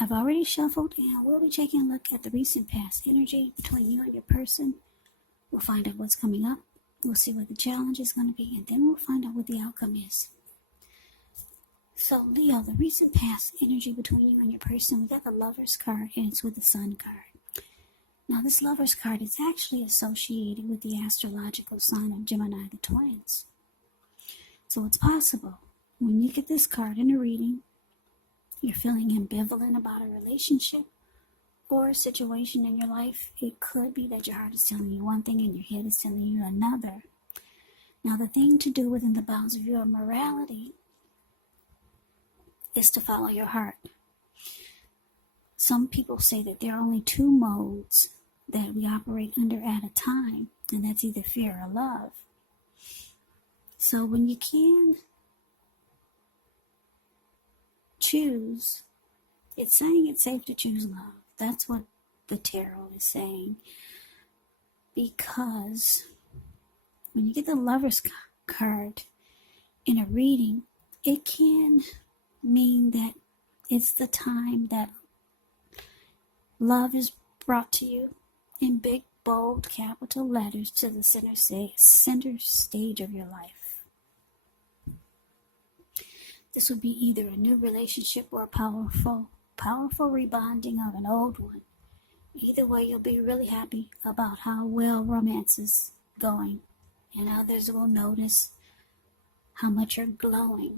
I've already shuffled, and we'll be taking a look at the recent past energy between you and your person. We'll find out what's coming up. We'll see what the challenge is going to be, and then we'll find out what the outcome is. So, Leo, the recent past energy between you and your person, we got the Lover's card, and it's with the Sun card. Now, this Lover's card is actually associated with the astrological sign of Gemini, the twins. So it's possible when you get this card in a reading, you're feeling ambivalent about a relationship or a situation in your life. It could be that your heart is telling you one thing and your head is telling you another. Now, the thing to do within the bounds of your morality is to follow your heart. Some people say that there are only two modes that we operate under at a time, and that's either fear or love. So when you can choose, it's saying it's safe to choose love. That's what the tarot is saying. Because when you get the Lover's card in a reading, it can mean that it's the time that love is brought to you in big, bold, capital letters to the center stage of your life. This would be either a new relationship or a powerful rebonding of an old one. Either way, you'll be really happy about how well romance is going, and others will notice how much you're glowing.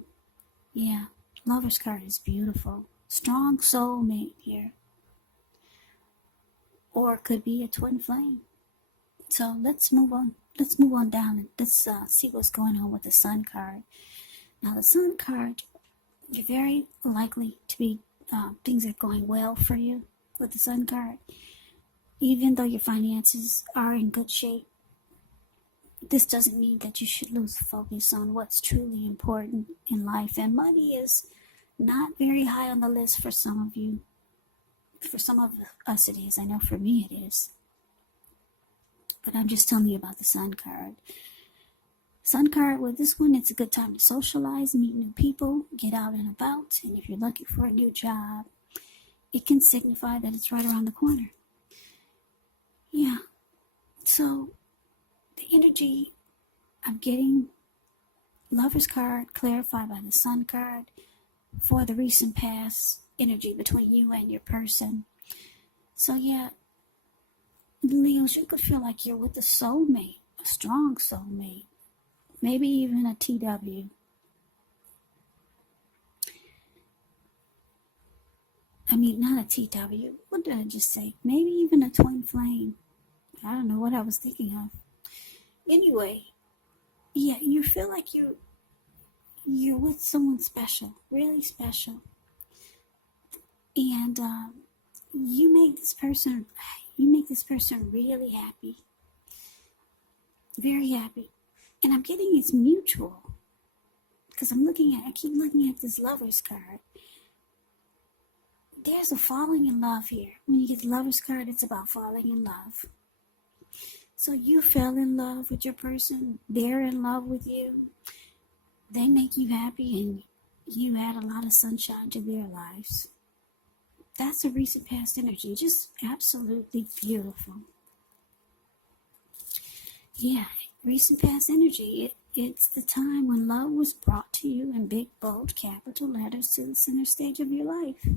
Yeah, Lover's card is beautiful. Strong soulmate here. Or it could be a twin flame. So let's move on. Let's move on down and let's see what's going on with the Sun card. Now, the Sun card, you're very likely to be, things are going well for you with the Sun card. Even though your finances are in good shape, this doesn't mean that you should lose focus on what's truly important in life. And money is not very high on the list for some of you. For some of us it is. I know for me it is. But I'm just telling you about the Sun card. Sun card, with this one, it's a good time to socialize, meet new people, get out and about. And if you're looking for a new job, it can signify that it's right around the corner. Yeah. So the energy I'm getting, Lover's card clarified by the Sun card for the recent past energy between you and your person. So yeah, Leos, you could feel like you're with a soulmate, a strong soulmate, maybe even a TW. I mean, not a TW. What did I just say? Maybe even a twin flame. I don't know what I was thinking of. Anyway, yeah, you feel like you're with someone special, really special. And you make this person really happy, very happy. And I'm getting it's mutual, because I keep looking at this Lover's card. There's a falling in love here. When you get the Lover's card, it's about falling in love. So you fell in love with your person, they're in love with you, they make you happy, and you add a lot of sunshine to their lives. That's a recent past energy, just absolutely beautiful. Yeah, recent past energy, it's the time when love was brought to you in big, bold, capital letters to the center stage of your life.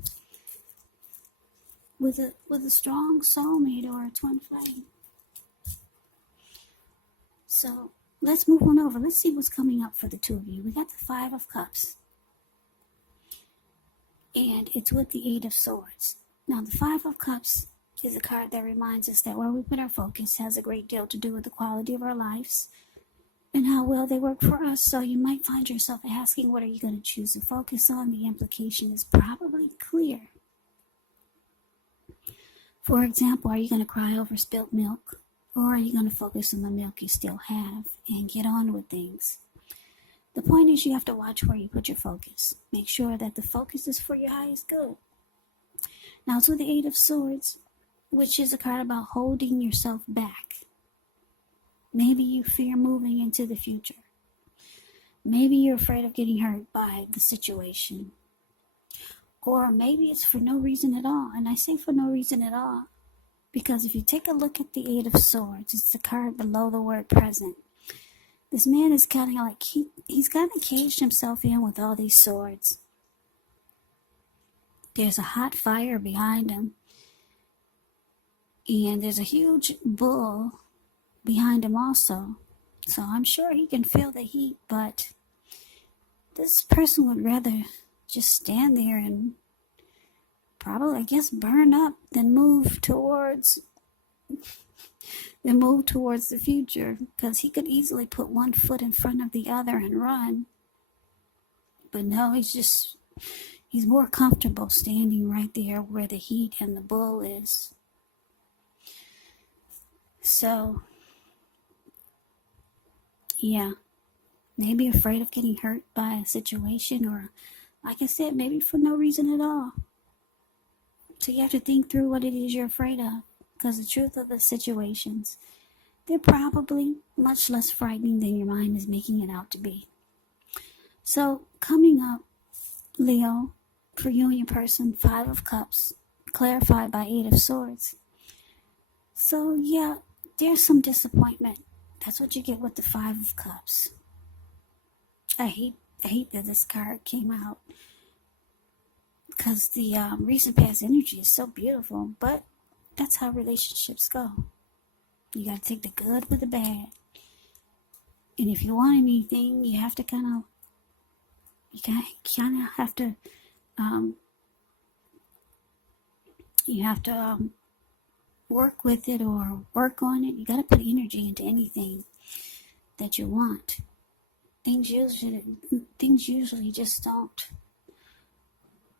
With a strong soulmate or a twin flame. So let's move on over. Let's see what's coming up for the two of you. We got the Five of Cups. And it's with the Eight of Swords. Now, the Five of Cups is a card that reminds us that where we put our focus has a great deal to do with the quality of our lives and how well they work for us. So you might find yourself asking, what are you going to choose to focus on? The implication is probably clear. For example, are you going to cry over spilt milk? Or are you going to focus on the milk you still have and get on with things? The point is, you have to watch where you put your focus. Make sure that the focus is for your highest good. Now, it's with the Eight of Swords, which is a card about holding yourself back. Maybe you fear moving into the future. Maybe you're afraid of getting hurt by the situation. Or maybe it's for no reason at all. And I say for no reason at all because if you take a look at the Eight of Swords, it's the card below the word present. This man is kind of like, he's kind of caged himself in with all these swords. There's a hot fire behind him. And there's a huge bull behind him also. So I'm sure he can feel the heat, but this person would rather just stand there and probably, I guess, burn up than move towards the future, because he could easily put one foot in front of the other and run. But no, he's more comfortable standing right there where the heat and the bull is. So, yeah, maybe afraid of getting hurt by a situation, or like I said, maybe for no reason at all. So you have to think through what it is you're afraid of, because the truth of the situations, they're probably much less frightening than your mind is making it out to be. So coming up, Leo, for you and your person, Five of Cups, clarified by Eight of Swords. So yeah, there's some disappointment. That's what you get with the Five of Cups. I hate that this card came out, because the recent past energy is so beautiful, but that's how relationships go. You gotta take the good with the bad. And if you want anything, you have to work with it or work on it. You gotta put energy into anything that you want. Things usually just don't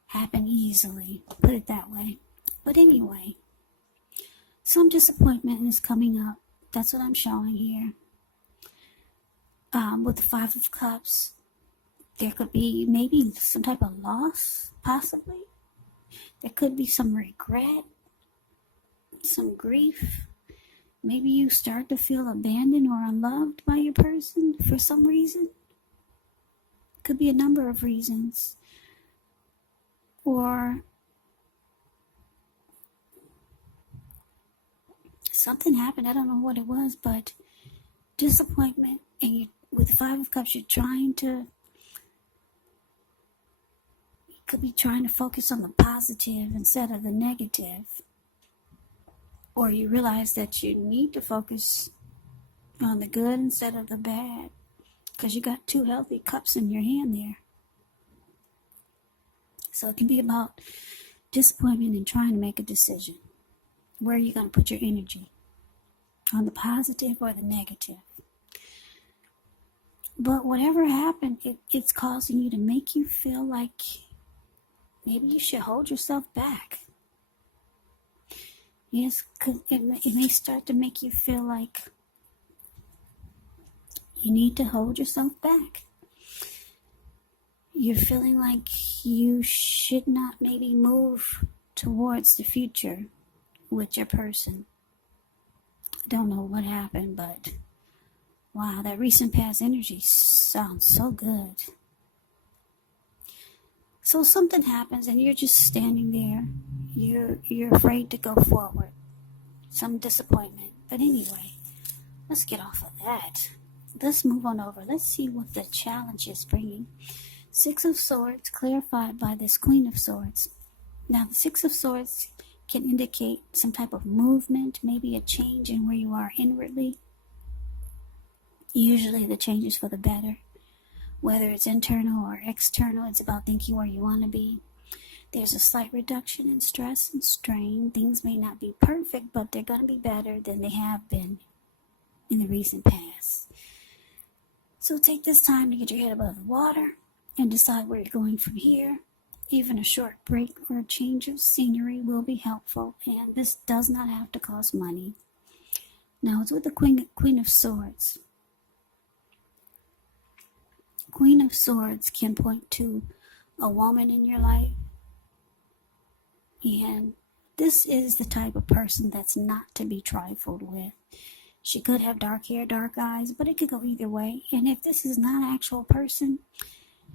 happen easily, put it that way. But anyway, some disappointment is coming up. That's what I'm showing here. With the Five of Cups, there could be maybe some type of loss, possibly. There could be some regret, some grief. Maybe you start to feel abandoned or unloved by your person for some reason. Could be a number of reasons. Or something happened, I don't know what it was, but disappointment. And with the Five of Cups, you could be trying to focus on the positive instead of the negative. Or you realize that you need to focus on the good instead of the bad, because you got two healthy cups in your hand there. So it can be about disappointment and trying to make a decision. Where are you going to put your energy? On the positive or the negative? But whatever happened, it's causing you to make you feel like maybe you should hold yourself back. Yes, because it may start to make you feel like you need to hold yourself back. You're feeling like you should not maybe move towards the future with your person. I don't know what happened, but wow, that recent past energy sounds so good. So something happens and you're just standing there. You're afraid to go forward. Some disappointment. But anyway, let's get off of that. Let's move on over. Let's see what the challenge is bringing. Six of Swords, clarified by this Queen of Swords. Now, the Six of Swords can indicate some type of movement, maybe a change in where you are inwardly. Usually the change is for the better. Whether it's internal or external, it's about thinking where you want to be. There's a slight reduction in stress and strain. Things may not be perfect, but they're going to be better than they have been in the recent past. So take this time to get your head above the water and decide where you're going from here. Even a short break or a change of scenery will be helpful, and this does not have to cost money. Now it's with the Queen of Swords. Queen of Swords can point to a woman in your life, and this is the type of person that's not to be trifled with. She could have dark hair, dark eyes, but it could go either way. And if this is not an actual person,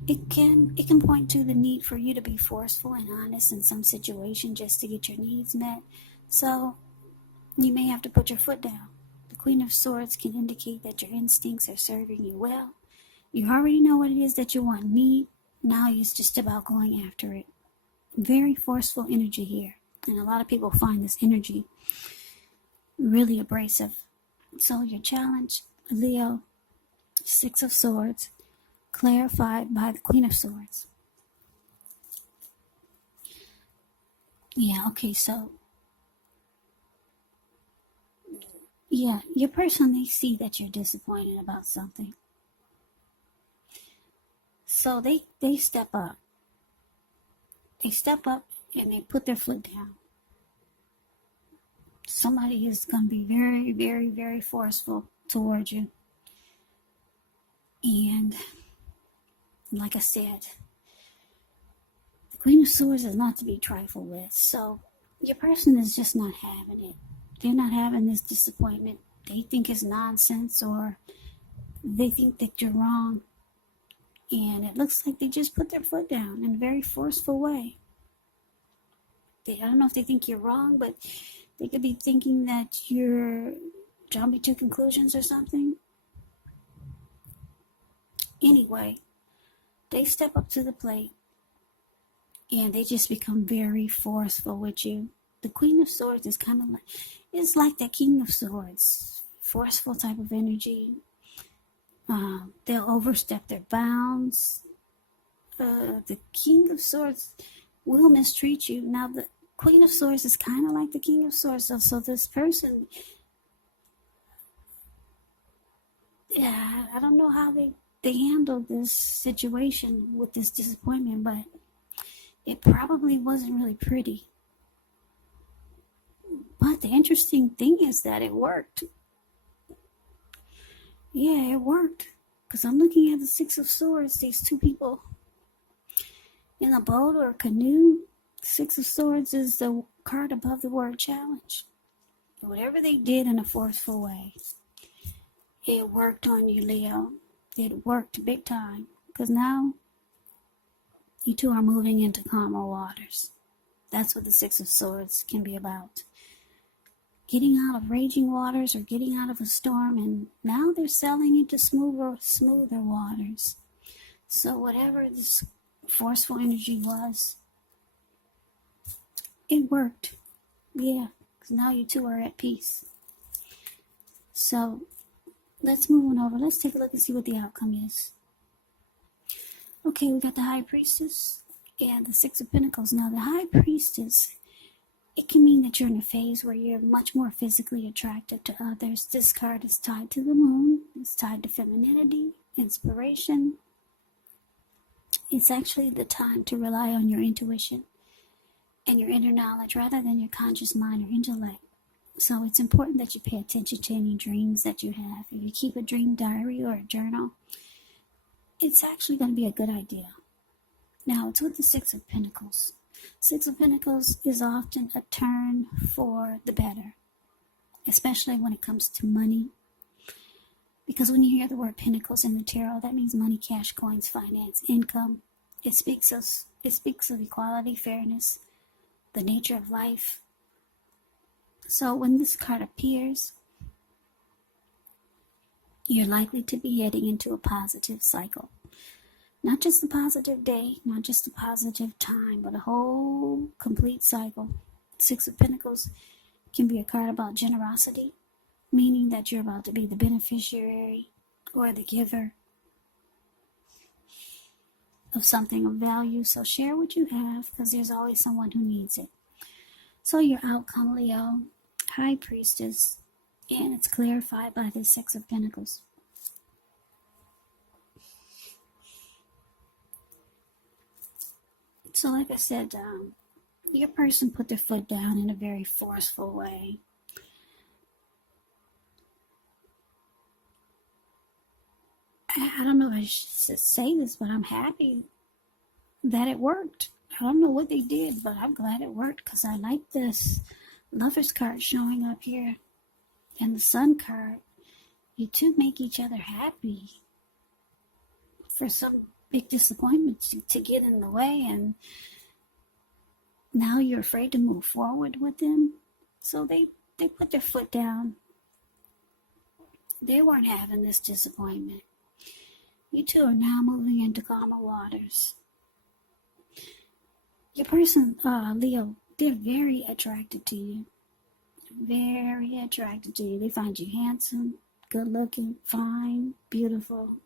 it can point to the need for you to be forceful and honest in some situation just to get your needs met. So you may have to put your foot down. The Queen of Swords can indicate that your instincts are serving you well. You already know what it is that you want, need. Now it's just about going after it. Very forceful energy here. And a lot of people find this energy really abrasive. So your challenge, Leo, Six of Swords, clarified by the Queen of Swords. Yeah, okay, so yeah, your person, they see that you're disappointed about something. So they step up. They step up and they put their foot down. Somebody is going to be very, very, very forceful towards you. And like I said, the Queen of Swords is not to be trifled with. So your person is just not having it. They're not having this disappointment. They think it's nonsense, or they think that you're wrong. And it looks like they just put their foot down in a very forceful way. I don't know if they think you're wrong, but they could be thinking that you're jumping to conclusions or something. Anyway, they step up to the plate and they just become very forceful with you. The Queen of Swords is kind of like, it's like the King of Swords, forceful type of energy. They'll overstep their bounds. The King of Swords will mistreat you. Now, the Queen of Swords is kind of like the King of Swords. So this person, yeah, I don't know how they handled this situation with this disappointment, but it probably wasn't really pretty. But the interesting thing is that it worked. Yeah, it worked. Because I'm looking at the Six of Swords, these two people in a boat or a canoe. Six of Swords is the card above the word challenge. Whatever they did in a forceful way, it worked on you, Leo. It worked big time. Because now you two are moving into calmer waters. That's what the Six of Swords can be about. Getting out of raging waters or getting out of a storm, and now they're sailing into smoother waters. So whatever this forceful energy was, it worked. Yeah, because now you two are at peace. So let's move on over. Let's take a look and see what the outcome is. Okay, we got the High Priestess and the Six of Pentacles. Now the High Priestess, it can mean that you're in a phase where you're much more physically attractive to others. This card is tied to the moon. It's tied to femininity, inspiration. It's actually the time to rely on your intuition and your inner knowledge rather than your conscious mind or intellect. So it's important that you pay attention to any dreams that you have. If you keep a dream diary or a journal, it's actually going to be a good idea. Now, it's with the Six of Pentacles. Six of Pentacles is often a turn for the better, especially when it comes to money. Because when you hear the word Pentacles in the tarot, that means money, cash, coins, finance, income. It speaks of equality, fairness, the nature of life. So when this card appears, you're likely to be heading into a positive cycle. Not just a positive day, not just a positive time, but a whole complete cycle. Six of Pentacles can be a card about generosity, meaning that you're about to be the beneficiary or the giver of something of value. So share what you have, because there's always someone who needs it. So your outcome, Leo, High Priestess, and it's clarified by the Six of Pentacles. So like I said, your person put their foot down in a very forceful way. I don't know if I should say this, but I'm happy that it worked. I don't know what they did, but I'm glad it worked, because I like this Lover's card showing up here and the Sun card. You two make each other happy for some big disappointments to get in the way, and now you're afraid to move forward with them. So they put their foot down. They weren't having this disappointment. You two are now moving into calmer waters. Your person, Leo, they're very attracted to you. Very attracted to you. They find you handsome, good looking, fine, beautiful.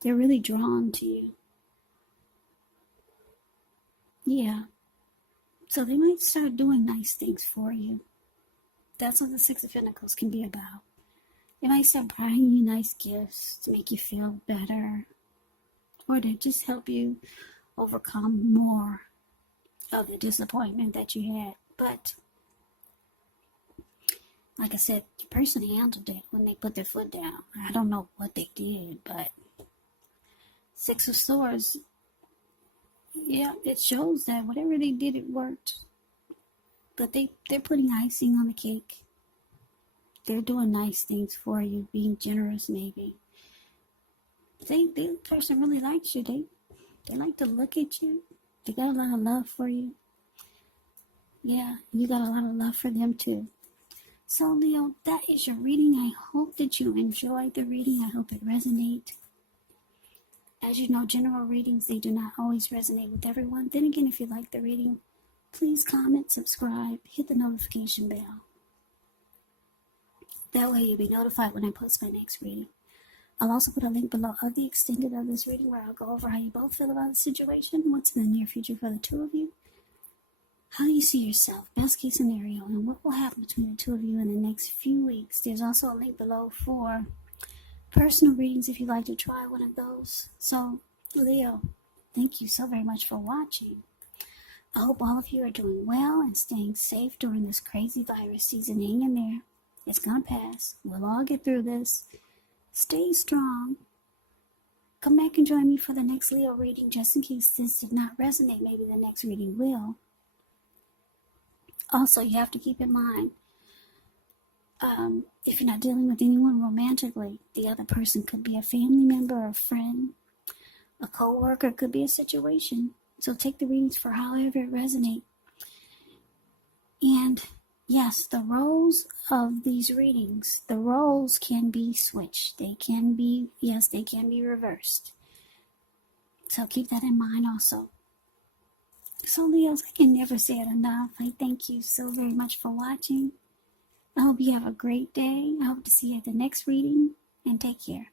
They're really drawn to you. Yeah. So they might start doing nice things for you. That's what the Six of Pentacles can be about. They might start buying you nice gifts to make you feel better, or to just help you overcome more of the disappointment that you had. But like I said, the person handled it when they put their foot down. I don't know what they did, but Six of Swords, yeah, it shows that whatever they did, it worked. But they're putting icing on the cake. They're doing nice things for you, being generous maybe. The person really likes you. They like to look at you. They got a lot of love for you. Yeah, you got a lot of love for them too. So Leo, that is your reading. I hope that you enjoyed the reading. I hope it resonates. As you know, general readings, they do not always resonate with everyone. Then again, if you like the reading, please comment, subscribe, hit the notification bell. That way you'll be notified when I post my next reading. I'll also put a link below of the extended of this reading where I'll go over how you both feel about the situation, what's in the near future for the two of you, how you see yourself, best case scenario, and what will happen between the two of you in the next few weeks. There's also a link below for personal readings if you'd like to try one of those. So, Leo, thank you so very much for watching. I hope all of you are doing well and staying safe during this crazy virus season. Hang in there. It's gonna pass. We'll all get through this. Stay strong. Come back and join me for the next Leo reading, just in case this did not resonate. Maybe the next reading will. Also, you have to keep in mind, if you're not dealing with anyone romantically, the other person could be a family member, a friend, a co-worker, could be a situation. So take the readings for however it resonates. And yes, the roles of these readings, the roles can be switched. They can be reversed. So keep that in mind also. So Leos, I can never say it enough. I thank you so very much for watching. I hope you have a great day. I hope to see you at the next reading, and take care.